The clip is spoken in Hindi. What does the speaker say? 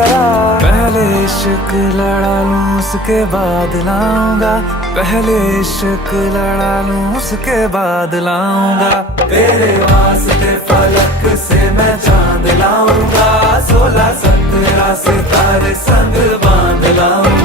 जरा। पहले इश्क लड़ा लूं उसके बाद लाऊंगा, पहले इश्क लड़ा लूं उसके बाद लाऊंगा। तेरे वास्ते फलक से मैं चांद लाऊंगा, 16 17 सितारे संग बांध लाऊंगा।